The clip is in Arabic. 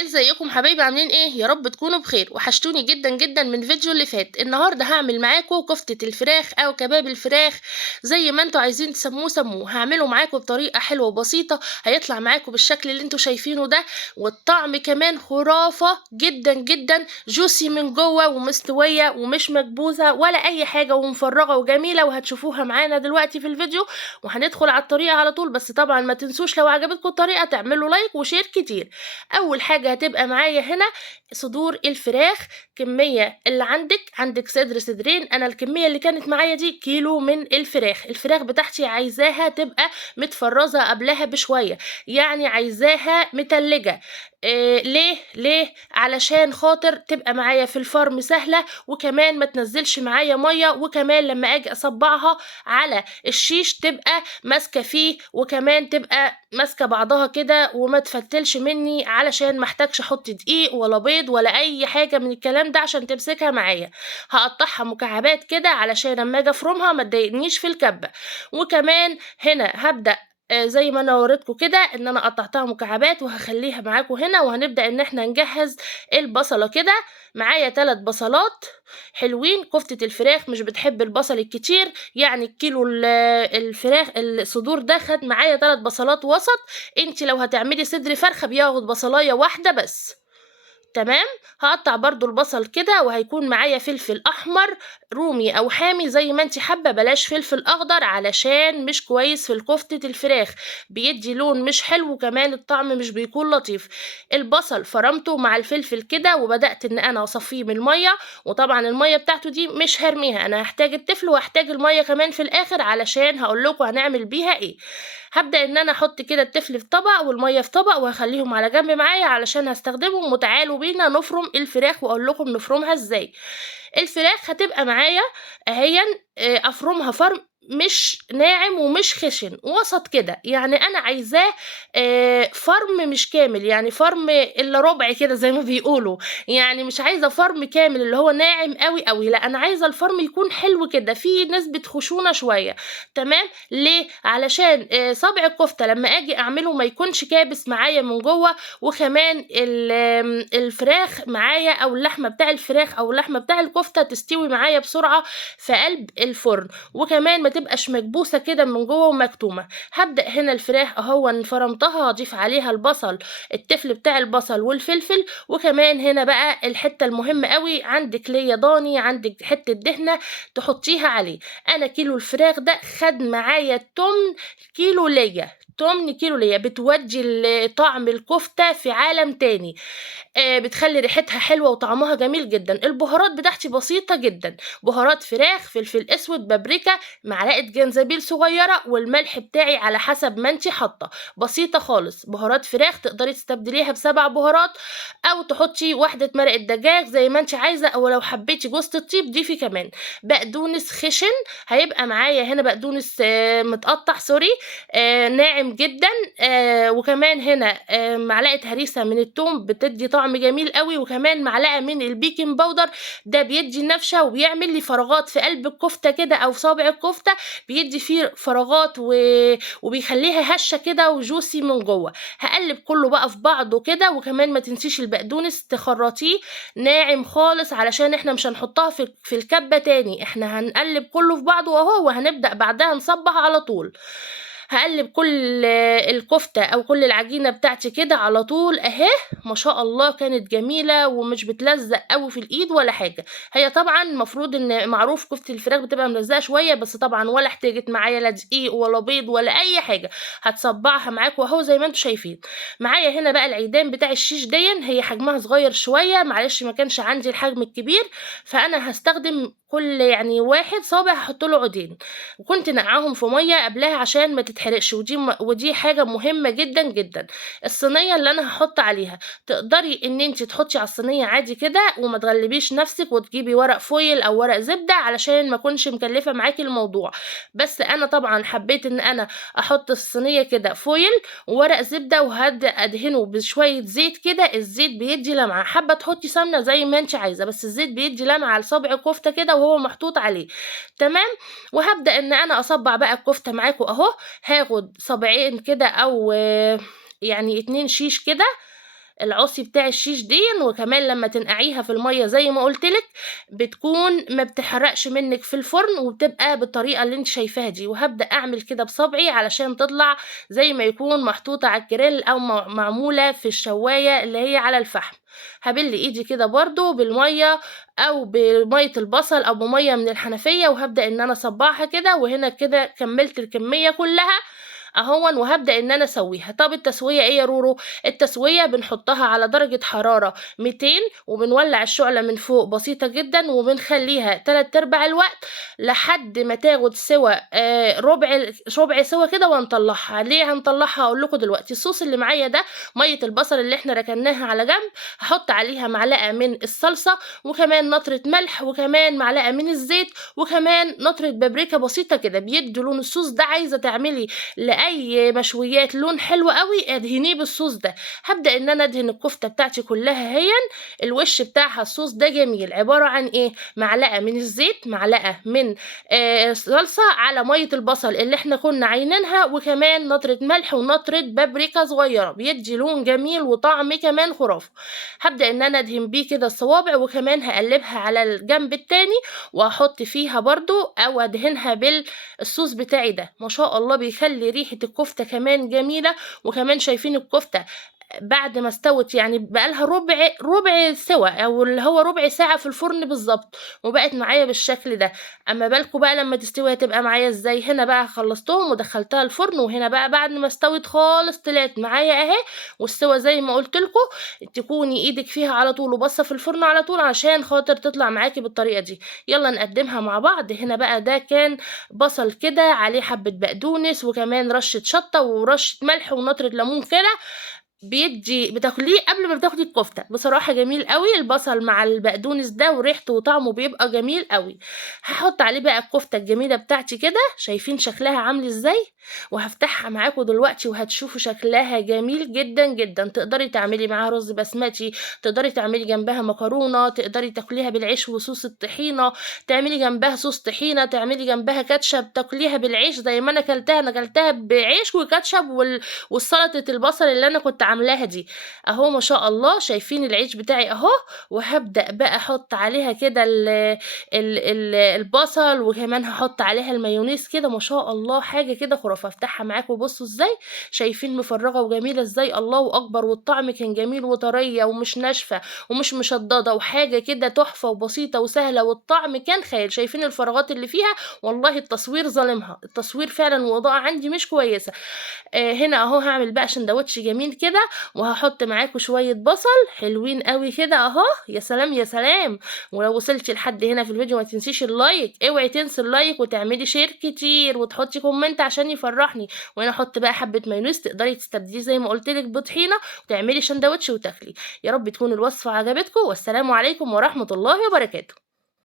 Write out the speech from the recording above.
ازيكم حبايبي عاملين ايه؟ يا رب تكونوا بخير. وحشتوني جدا جدا من الفيديو اللي فات. النهارده هعمل معاكم كفتة الفراخ او كباب الفراخ زي ما انتوا عايزين تسموه سموه. هعمله معاكم بطريقة حلوة وبسيطة، هيطلع معاكم بالشكل اللي انتوا شايفينه ده، والطعم كمان خرافة جدا جدا، جوسي من جوه ومستوية ومش مكبوسة ولا اي حاجة، ومفرغة وجميلة، وهتشوفوها معانا دلوقتي في الفيديو. وهندخل على الطريقة على طول، بس طبعا ما تنسوش لو عجبتكم الطريقة تعملوا لايك وشير كتير. اول حاجه هتبقى معايا هنا صدور الفراخ. كميه اللي عندك صدر صدرين، انا الكميه اللي كانت معايا دي كيلو من الفراخ بتاعتي عايزاها تبقى متفرزه قبلها بشويه، يعني عايزاها متلجه. ليه علشان خاطر تبقى معايا في الفرم سهله، وكمان ما تنزلش معايا ميه، وكمان لما اجي اصبعها على الشيش تبقى ماسكه فيه، وكمان تبقى ماسكه بعضها كده وما تفتلش مني، علشان محتاجش احط دقيق ولا بيض ولا اي حاجه من الكلام ده عشان تمسكها معايا. هقطعها مكعبات كده علشان لما اجي افرمها ما تضايقنيش في الكبه. وكمان هنا هبدا زي ما انا وريتكم كده ان انا قطعتها مكعبات، وهخليها معاكم هنا، وهنبدا ان احنا نجهز البصله كده. معايا 3 بصلات حلوين. كفتة الفراخ مش بتحب البصل الكتير، يعني الكيلو الفراخ الصدور ده خد معايا 3 بصلات وسط. انت لو هتعملي صدر فرخة بياخد بصلاية واحدة بس. تمام. هقطع برضو البصل كده، وهيكون معايا فلفل احمر رومي او حامي زي ما انت حابه، بلاش فلفل اخضر علشان مش كويس في كفتة الفراخ، بيدي لون مش حلو، وكمان الطعم مش بيكون لطيف. البصل فرمته مع الفلفل كده، وبدأت ان انا اصفيه من الميه، وطبعا الميه بتاعته دي مش هرميها، انا هحتاج التفل وهحتاج الميه كمان في الاخر علشان هقول لكم هنعمل بيها ايه. هبدأ ان انا احط كده التفل في طبق والميه في طبق، وهخليهم على جنب معايا علشان هستخدمهم. وتعالوا بينا نفرم الفراخ واقول لكم نفرمها ازاي. الفراخ هتبقى معايا اهيا. افرمها فرم مش ناعم ومش خشن، وسط كده، يعني انا عايزاه فرم مش كامل، يعني فرم الا ربع كده زي ما بيقولوا. يعني مش عايزه فرم كامل اللي هو ناعم قوي قوي، لا انا عايزه الفرم يكون حلو كده فيه نسبه خشونه شويه. تمام. ليه؟ علشان صبع الكفته لما اجي اعمله ما يكونش كابس معايا من جوه، وكمان الفراخ معايا او اللحمه بتاع الفراخ او اللحمه بتاع الكفته تستوي معايا بسرعه في قلب الفرن، وكمان ما تبقاش مكبوسه كده من جوه ومكتومه. هبدا هنا الفراخ اهو فرمتها، هضيف عليها البصل، التفل بتاع البصل والفلفل، وكمان هنا بقى الحته المهمه قوي، عندك ليا ضاني، عندك حته دهنه تحطيها عليه. انا كيلو الفراخ ده خد معايا تمن كيلو ليا، بتودي طعم الكفتة في عالم تاني. بتخلي ريحتها حلوة وطعمها جميل جدا. البهارات بتاعتي بسيطة جدا، بهارات فراخ، فلفل اسود، بابريكا، معلقة جنزبيل صغيرة، والملح بتاعي على حسب ما انتي حاطة، بسيطة خالص. بهارات فراخ تقدري تستبدليها ب7 بهارات، او تحطي واحدة مرقة دجاج زي ما انتي عايزة، او لو حبيتي جوزة الطيب ضيفي كمان. بقدونس خشن، هيبقى معايا هنا بقدونس متقطع، سوري، ناعم جدا. وكمان هنا معلقة هريسة من التوم بتدي طعم جميل قوي، وكمان معلقة من البيكنج باودر، ده بيدي نفشة وبيعمل لي فراغات في قلب الكفتة كده او صابع الكفتة، بيدي فيه فراغات وبيخليها هشة كده وجوسي من جوه. هقلب كله بقى في بعضه كده، وكمان ما تنسيش البقدونس تخرطيه ناعم خالص علشان احنا مش هنحطها في الكبة تاني، احنا هنقلب كله في بعضه اهو، وهنبدأ بعدها نصبح على طول. هقلب كل الكفتة او كل العجينة بتاعتي كده على طول اهي. ما شاء الله كانت جميلة ومش بتلزق قوي في الايد ولا حاجة. هي طبعا المفروض ان معروف كفتة الفراخ بتبقى ملزقة شوية، بس طبعا ولا احتاجت معايا لا دقيق ولا بيض ولا اي حاجة، هتصبعها معاكوا اهو زي ما انتوا شايفين. معايا هنا بقى العيدان بتاع الشيش دي، هي حجمها صغير شوية، معلش ما كانش عندي الحجم الكبير، فانا هستخدم كل يعني واحد صابع هحط له عودين، وكنت نقعاهم في ميه قبلها عشان ما تتحرقش. ودي حاجه مهمه جدا جدا. الصينيه اللي انا هحط عليها تقدري ان انت تحطي على الصينيه عادي كده، وما تغلبيش نفسك وتجيبي ورق فويل او ورق زبده علشان ما اكونش مكلفه معاكي الموضوع. بس انا طبعا حبيت ان انا احط في الصينيه كده فويل وورق زبده، وهبدا ادهنه بشويه زيت كده، الزيت بيدي لمعه. حابه تحطي سمنه زي ما انت عايزه، بس الزيت بيدي لمعه على صابع الكفته كده وهو محطوط عليه. تمام. وهبدأ ان انا اصبع بقى الكفتة معاكم اهو. هاخد صبعين كده او يعني 2 شيش كده، العصي بتاع الشيش ديًا، وكمان لمّا تنقعيها في المَيّة زي ما قُلت لِك، بتكون ما بتحرقش منِّك في الفرن، وبتبقى بالطريقة اللي أنتِ شايفاها دي، وهابدأ أعمل كده بصابعي علشان تطلع زي ما يكون محطوطة على الجريل أو معمولة في الشواية اللي هي على الفحم. هابِل إيدي كده برضه بالمَيّة أو بمَيّة البصل أو بمَيّة من الحنفية، وهابدأ إن أنا أصبّعها كده، وهنا كده كمّلت الكمية كلّها أهوًا، وهابدأ إن أنا أسويها. طَب التسوية إيه يا رورو؟ التسوية بنحطها على درجة حرارة 200 وبنولّع الشُعلة من فوق بسيطة جدًا، وبنخلّيها 3/4 الوقت لحد ما تاخد سِوَى رُبع سِوَى كده وهنطلّعها. ليه هنطلّعها؟ هاقول لكم دلوقتي. الصوص اللي معايا ده مَيّة البصل اللي إحنا ركناها على جنب، هاحط عليها معلقة من الصلصة، وكمان نطرة ملح، وكمان معلقة من الزيت، وكمان نطرة بابريكا بسيطة كده بيدّوا لون. الصوص ده عايزة تعملي لأي مشويات لون حلو أوي ادهنيه بالصوص ده. هابدأ إن أنا أدهن الكفتة بتاعتي كلّها أهيًا. الوش بتاعها الصوص ده جميل، عبارة عن إيه، معلقة من الزيت، معلقة من صلصة، على مَيّة البصل اللي إحنا كنا عاينينها، وكمان نطرة ملح ونطرة بابريكا صغيرة، بيدّي لون جميل وطعم كمان خرافة. هابدأ إن أنا أدهن بيه كده الصوابع، وكمان هاقلّبها على الجنب التاني، وهاحط فيها برضه أو أدهنها الصوص بتاعي ده. ما شاء الله بيخلّي ريحة الكفتة كمان جميلة، وكمان شايفين الكفتة بعد ما استوت يعني بقى لها ربع سِوَى أو اللي هو ربع ساعة في الفرن بالضبط، وبقت معايا بالشكل ده. أمّا بالكم بقى لمّا تستوي هتبقى معايا إزاي. هنا بقى خلّصتهم ودخّلتها الفرن، وهنا بقى بعد ما استوت خالص طلعت معايا أهي، والسِوَى زي ما قُلت لكم تكوني إيدِك فيها على طول وباصّة في الفرن على طول عشان خاطر تطلع معاكِ بالطريقة دي. يالّا نقدّمها مع بعض. هنا بقى ده كان بصل كده عليه حبّة بقدونس، وكمان رشة شطة ورشة ملح ونطرة ليمون كده، بتاكليه قبل ما بتاخدي الكفتة. بصراحة جميل أوي البصل مع البقدونس ده، وريحته وطعمه بيبقى جميل أوي. هاحط عليه بقى الكفتة الجميلة بتاعتي كده، شايفين شكلها عامل إزاي؟ وهافتحها معاكم دلوقتي وهتشوفوا شكلها جميل جدًا، جدًا. تقدري تعملي معاها رز بسمتي، تقدري تعملي جنبها مكرونة، تقدري تاكليها بالعيش وصوص الطحينة، تعملي جنبها صوص طحينة، تعملي جنبها كاتشب تاكليها بالعيش زي ما أنا كلتها. أنا كلتها بعيش وكاتشب والسلطة البصل اللي أنا كنت عاملاها دي. أهو ما شاء الله شايفين العيش بتاعي أهو. وهابدأ بقى أحط عليها كده البصل، وكمان هاحط عليها المايونيز كده. ما شاء الله حاجة كده خرافة. هافتحها معاكم بصوا إزاي، شايفين مفرغة وجميلة إزاي، الله أكبر. والطعم كان جميل وطرية ومش ناشفة ومش مشضضة، وحاجة كده تحفة وبسيطة وسهلة، والطعم كان خيال. شايفين الفراغات اللي فيها، والله التصوير ظالمها، التصوير فعلًا والإضاءة عندي مش كويسة. هنا أهو هاعمل بقى ساندوتش جميل كده، وهاحط معاكم شوية بصل حلوين أوي كده أهو. يا سلام، يا سلام. ولو وصلتِ لحد هنا في الفيديو ما تنسيش اللايك، اوعي تنسي اللايك وتعملي شير كتير وتحطي كومنت عشان يفرحني. وهنا أحط بقى حبة مايونيز، تقدري تستبدليه زي ما قُلت لِك بطحينة وتعملي ساندوتش وتاكلي. يا رب تكون الوصفة عجبتكم، والسلام عليكم ورحمة الله وبركاته.